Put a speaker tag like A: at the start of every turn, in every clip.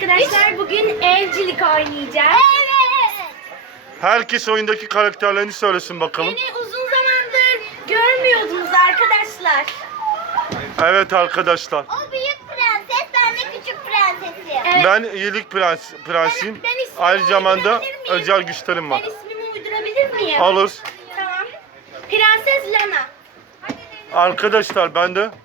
A: Arkadaşlar bugün evcilik oynayacağız. Evet.
B: Herkes oyundaki karakterlerini söylesin bakalım.
A: Beni uzun zamandır görmüyordunuz arkadaşlar.
B: Evet arkadaşlar.
C: O büyük prenses, ben de küçük prensesim.
A: Evet.
B: Ben iyilik prensiyim.
A: Ben ismimi
B: Aynı zamanda
A: uydurabilir miyim?
B: özel güçlerim var.
A: Ben ismimi uydurabilir miyim?
B: Alır.
A: Tamam. Prenses Lana.
B: Arkadaşlar ben de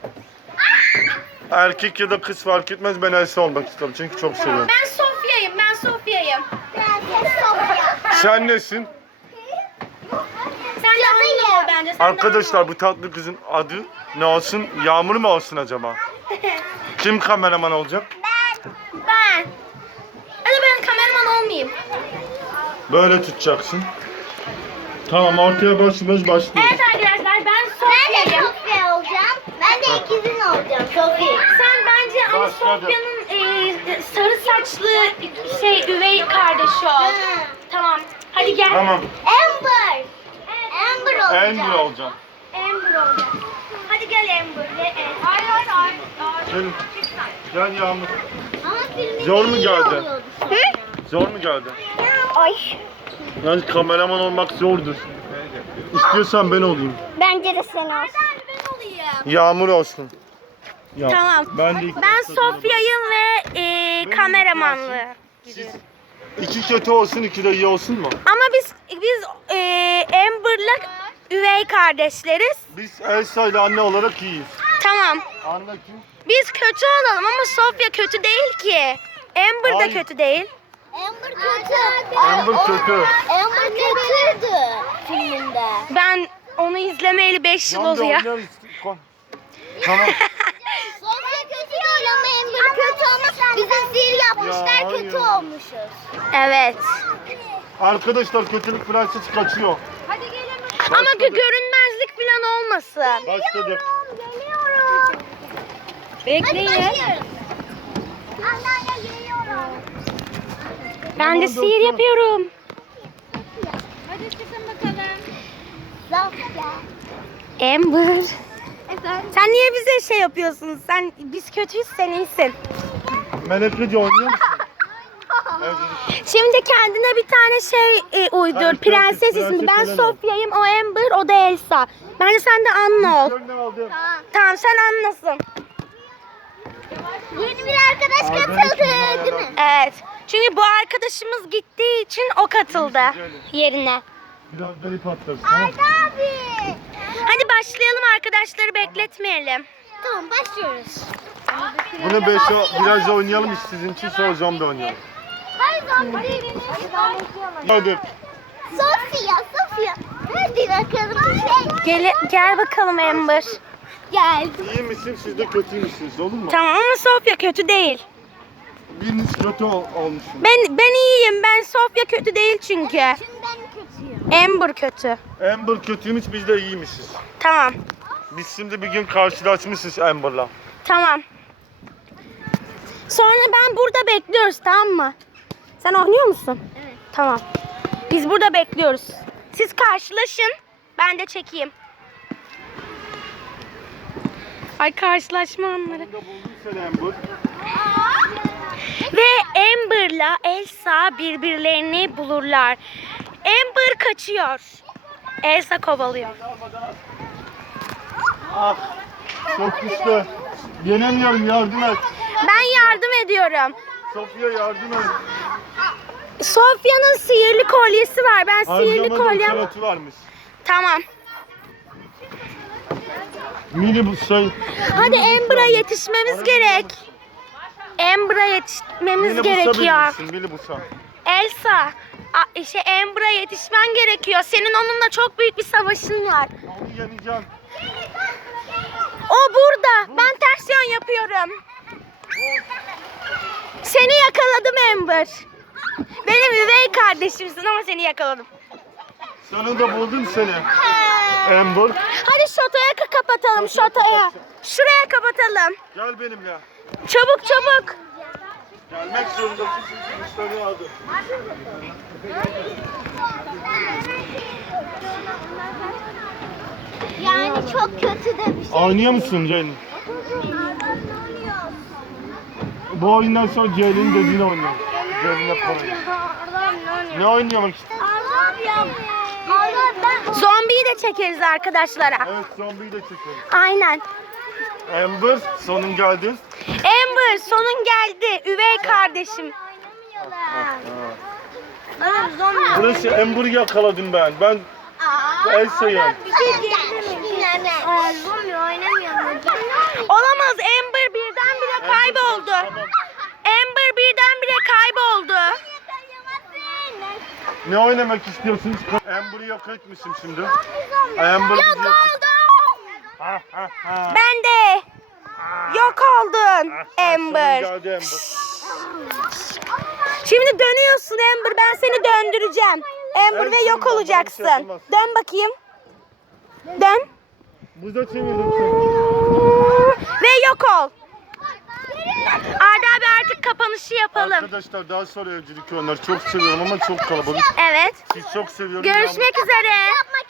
B: erkek ya da kız fark etmez, ben Elsa olmak istiyorum çünkü çok seviyorum.
A: Ben Sofya'yım.
C: Prenses Sofya.
B: Sen nesin?
A: Sen de anne ol bence. Sen de
B: Arkadaşlar
A: anne
B: bu tatlı kızın adı ne olsun? Yağmur mu olsun acaba?
A: ol.
B: Kim kameraman olacak?
A: Ben. Hadi ben kameraman olmayayım.
B: Böyle tutacaksın. Tamam, ortaya başlıyoruz.
A: Evet arkadaşlar ben
C: Ben de
A: Sofya'yım.
C: Sofya olacağım. Ben de ikizin olacağım. Sofya.
A: Sen bence hani
B: Başladı.
A: Sofya'nın sarı saçlı üvey kardeşi ol.
C: Ha.
A: Tamam. Hadi gel.
B: Tamam.
C: Amber. Amber olacağım.
B: Amber olacağım.
A: Amber olacak. Hadi gel Amber. Hayır.
B: Gel Yağmur.
C: Ama filmin
B: Zor mu
C: iyi
B: geldi?
C: oluyordu sonra.
B: Zor mu geldi?
C: Ay.
B: Yani kameraman olmak zordur. İstiyorsan ben olayım.
C: Bence de sen olsun.
A: Ben olayım.
B: Yağmur olsun. Ya,
A: Tamam.
B: Ben de ilk
A: Ben
B: başta
A: Sofya'yım ve
B: Benim
A: kameramanlığı.
B: Siz iki kötü olsun, iki de iyi olsun mu?
A: Ama biz Amber'la üvey kardeşleriz.
B: Biz Elsa ile anne olarak iyiyiz.
A: Tamam.
B: Anne kim?
A: Biz kötü olalım ama Sofya kötü değil ki. Amber da
B: Hayır.
A: kötü değil.
C: Amber kötü.
B: Amber kötü.
C: Amber kötüydü filminde.
A: Ben onu izlemeyeli 5 yıl
B: Yanında
A: oluyor.
B: oynarız. Tamam.
C: Sofya kötü değil ama Amber kötü ama bize sihir yapmışlar,
B: Ya,
C: kötü
B: hayır.
C: olmuşuz.
A: Evet.
B: Arkadaşlar kötülük prenses kaçıyor.
A: Ama
B: Başladık.
A: görünmezlik falan olmasın.
B: Başladık.
C: Geliyorum.
A: Bekleyin.
C: Başlıyoruz. Anneanne geliyorum.
A: Ben de sihir yapıyorum.
C: Hadi çıkın bakalım. Sofya.
A: Amber.
C: Efendim?
A: Sen niye bize şey yapıyorsun? Biz kötüyüz, sen iyisin.
B: Melek'le de oynuyor musun? Evet.
A: Şimdi kendine bir tane şey uydur.
B: Hadi,
A: Prenses
B: prenses
A: ismi. Ben
B: falan ol.
A: Sofya'yım, o Amber, o da Elsa. Bence sen de Anna ol.
B: Ne aldı?
A: Tamam, sen Anna'sın.
C: Yeni bir arkadaş katıldı değil mi?
A: Evet. Çünkü bu arkadaşımız gittiği için o katıldı yerine.
B: Biraz garip atlarız. Tamam.
C: Abi.
A: Hadi başlayalım, arkadaşları bekletmeyelim.
C: Tamam başlıyoruz.
B: Bunu biraz da oynayalım sizin için, sonra zombi oynayalım.
C: Hayır zombi.
B: Hadi.
C: Sofya. Hadi bakalım bir şey.
A: Gel bakalım Amber.
C: Geldi.
B: İyi misin, siz de kötü müsünüz, olur mu?
A: Tamam ama Sofya kötü değil.
B: Biriniz kötü olmuşsun.
A: Ben iyiyim. Ben Sofya kötü değil çünkü.
C: Şimdi ben kötüyüm.
A: Amber kötü.
B: Amber kötüymüş, biz de iyiymişiz.
A: Tamam.
B: Biz şimdi bir gün karşılaşmışız Amber'la.
A: Tamam. Sonra ben burada bekliyoruz, tamam mı? Sen oynuyor musun?
C: Evet.
A: Tamam. Biz burada bekliyoruz. Siz karşılaşın. Ben de çekeyim. Ay, karşılaşma anları.
B: Burada buldum seni Amber.
A: Ve Amber'la Elsa birbirlerini bulurlar. Amber kaçıyor. Elsa kovalıyor.
B: Ah, çok güçlü. Yenemiyorum, yardım et.
A: Ben yardım ediyorum.
B: Sofya yardım et.
A: Sofya'nın sihirli kolyesi var. Ben sihirli
B: Harcamadım,
A: kolyem...
B: şarapı varmış.
A: Tamam.
B: Mini bu şey.
A: Hadi Amber'a yetişmemiz gerek. Amber'a yetişmemiz
B: Mini
A: gerekiyor.
B: Mini busa.
A: Elsa, Amber'a yetişmen gerekiyor. Senin onunla çok büyük bir savaşın var.
B: Onu yeneceğim.
A: O burada. Ben ters yön yapıyorum. Seni yakaladım Amber. Benim üvey kardeşimsin ama seni yakaladım.
B: Sonunda buldum seni. Amber.
A: Hadi şotoya kapatalım, şotoya. Şuraya kapatalım.
B: Gel benimle.
A: Çabuk çabuk.
B: Gelmek zorundasın çünkü müşteri aldı.
C: Yani çok kötü de bir şey.
B: Oynuyor musun Ceylin? Bu oyundan sonra Ceylin'in dediğini oynuyor. Ceylin yapalım. Ne oynamak istiyorsun?
A: Zombiyi de çekeriz arkadaşlara.
B: Evet, zombiyi de çekelim.
A: Aynen.
B: Amber, sonun geldi.
A: Amber sonun geldi. Üvey kardeşim.
B: Burası Amber'ı yakaladım ben. Ben Elsa'yım.
A: Olamaz, Amber birdenbire kayboldu. Amber birdenbire kayboldu.
B: Ne oynamak istiyorsunuz? Amber'ı yok etmişim şimdi. Amber bizi yok etmiş. Ha, ha, ha.
A: Ben de. Yok oldun Amber.
B: Sonun geldi Amber.
A: Şimdi dönüyorsun Amber, ben seni döndüreceğim. Amber ve
B: Evet,
A: yok
B: tamam,
A: olacaksın.
B: bir şey yapamaz.
A: Dön bakayım. Dön.
B: Buza çevirdim seni.
A: Ve yok ol. Arda abi artık kapanışı yapalım.
B: Arkadaşlar daha sonra evcilik oyunları çok seviyorum ama çok kalabalık.
A: Evet.
B: Siz çok seviyorum.
A: Görüşmek üzere.